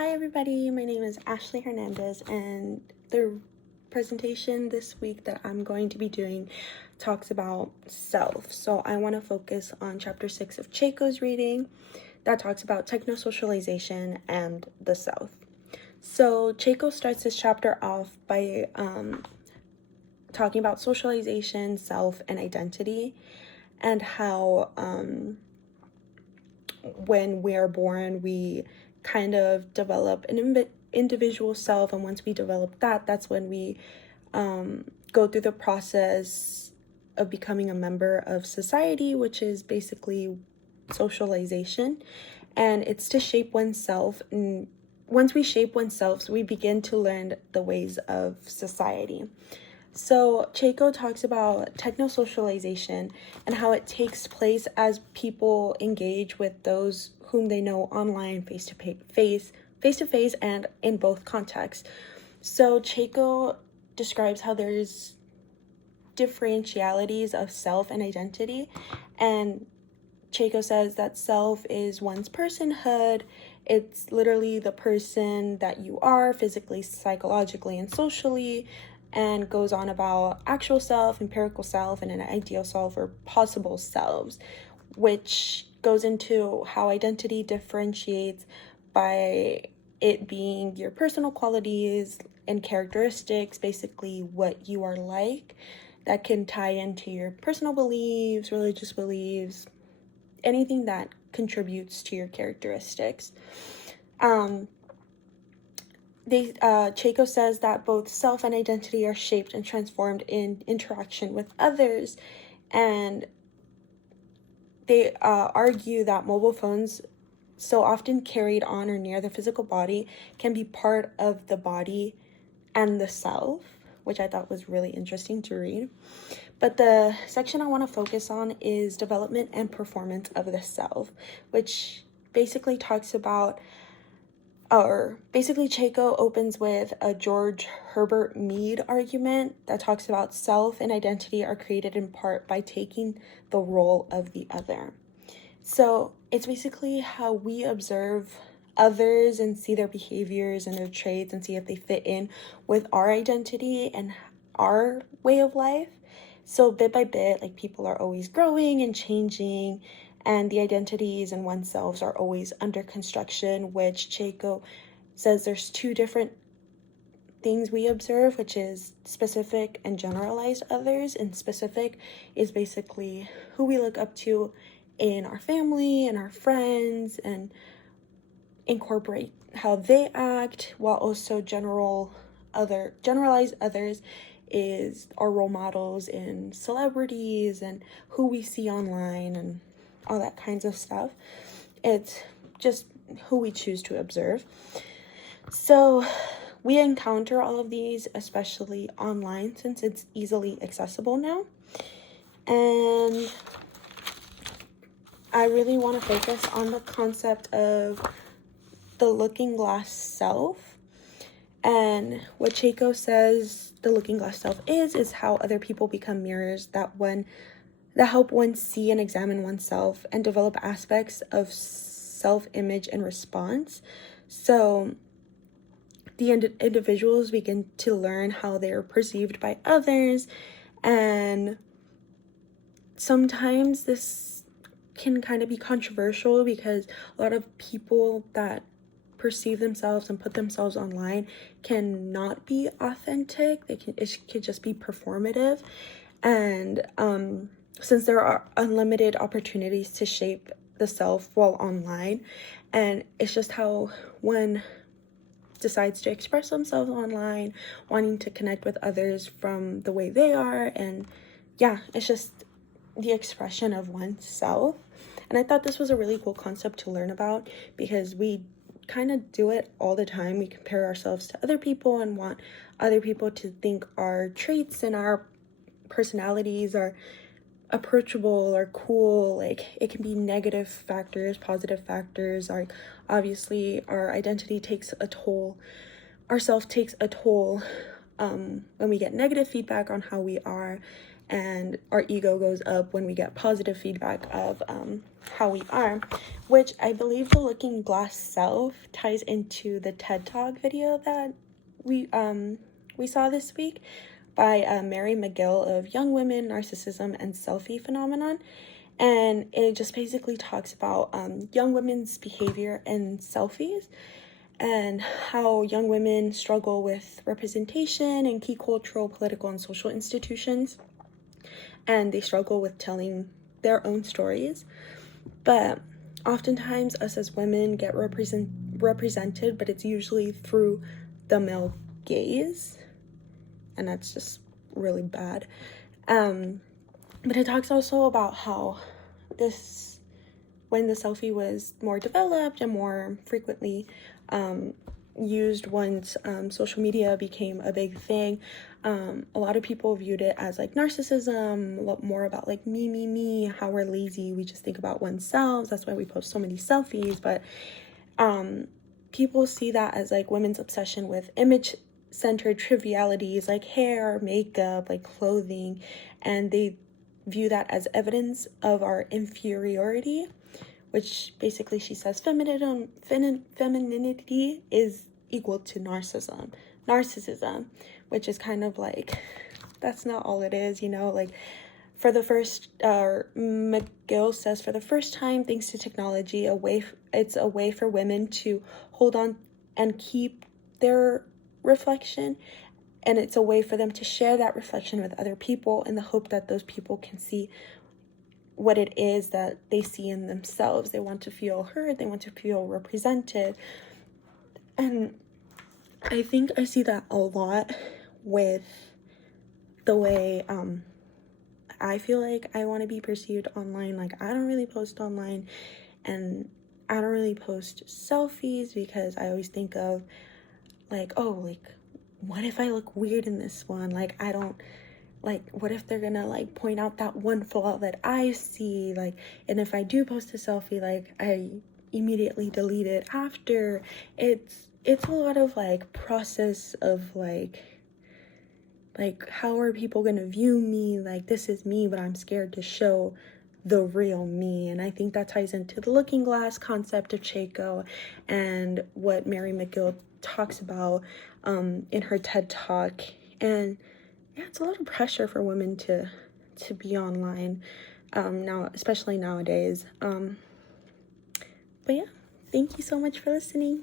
Hi everybody, my name is Ashley Hernandez, and the presentation this week that I'm going to be doing talks about self. So I want to focus on chapter 6 of Chaco's reading that talks about technosocialization and the self. So Chaco starts this chapter off by talking about socialization, self, and identity, and how when we are born, we kind of develop an individual self, and once we develop that, that's when we go through the process of becoming a member of society, which is basically socialization, and it's to shape oneself. And once we shape oneself, we begin to learn the ways of society. So Chaco talks about technosocialization and how it takes place as people engage with those whom they know online, face to face, and in both contexts. So Chaco describes how there's differentialities of self and identity, and Chaco says that self is one's personhood. It's literally the person that you are physically, psychologically, and socially, and goes on about actual self, empirical self, and an ideal self or possible selves, which goes into how identity differentiates by it being your personal qualities and characteristics, basically what you are like, that can tie into your personal beliefs, religious beliefs, anything that contributes to your characteristics. Chaco says that both self and identity are shaped and transformed in interaction with others, and they argue that mobile phones, so often carried on or near the physical body, can be part of the body and the self, which I thought was really interesting to read. But the section I want to focus on is development and performance of the self, which basically talks about, or basically Chaco opens with a George Herbert Mead argument that talks about self and identity are created in part by taking the role of the other. So it's basically how we observe others and see their behaviors and their traits and see if they fit in with our identity and our way of life. So bit by bit, like, people are always growing and changing, and the identities and oneself are always under construction, which Chaco says there's two different things we observe, which is specific and generalized others. And specific is basically who we look up to in our family and our friends and incorporate how they act, while also generalized others is our role models in celebrities and who we see online and all that kinds of stuff. It's just who we choose to observe. So we encounter all of these, especially online, since it's easily accessible now. And I really want to focus on the concept of the looking glass self. And what Chaco says the looking glass self is how other people become mirrors that help one see and examine oneself and develop aspects of self-image and response. So the individuals begin to learn how they're perceived by others, and sometimes this can kind of be controversial because a lot of people that perceive themselves and put themselves online cannot be authentic. It could just be performative, and since there are unlimited opportunities to shape the self while online, and it's just how one decides to express themselves online, wanting to connect with others from the way they are, and it's just the expression of oneself. And I thought this was a really cool concept to learn about, because we kind of do it all the time. We compare ourselves to other people and want other people to think our traits and our personalities are approachable or cool. Like, it can be negative factors, positive factors. Like, obviously our identity takes a toll, our self takes a toll when we get negative feedback on how we are, and our ego goes up when we get positive feedback of how we are, which I believe the looking glass self ties into the TED Talk video that we saw this week by Mary McGill of Young Women, Narcissism, and Selfie Phenomenon. And it just basically talks about young women's behavior in selfies and how young women struggle with representation in key cultural, political, and social institutions. And they struggle with telling their own stories. But oftentimes, us as women get represented, but it's usually through the male gaze. And that's just really bad. But it talks also about how when the selfie was more developed and more frequently used once social media became a big thing, a lot of people viewed it as like narcissism, a lot more about like me, how we're lazy, we just think about oneself, that's why we post so many selfies. But people see that as like women's obsession with image-centered trivialities like hair, makeup, like clothing, and they view that as evidence of our inferiority, which basically she says femininity is equal to narcissism, which is kind of like, that's not all it is, like for the first, McGill says, for the first time, thanks to technology, it's a way for women to hold on and keep their reflection. And it's a way for them to share that reflection with other people in the hope that those people can see what it is that they see in themselves. They want to feel heard. They want to feel represented. And I think I see that a lot with the way I feel like I want to be perceived online. Like, I don't really post online, and I don't really post selfies because I always think of like, oh, like, what if I look weird in this one? Like, I don't, like, what if they're gonna like point out that one flaw that I see? Like, and if I do post a selfie, like, I immediately delete it after. It's a lot of like process of like how are people gonna view me? Like, this is me, but I'm scared to show the real me. And I think that ties into the looking glass concept of Chaco and what Mary McGill talks about in her TED Talk. And yeah, it's a lot of pressure for women to be online now, especially nowadays. But yeah, thank you so much for listening.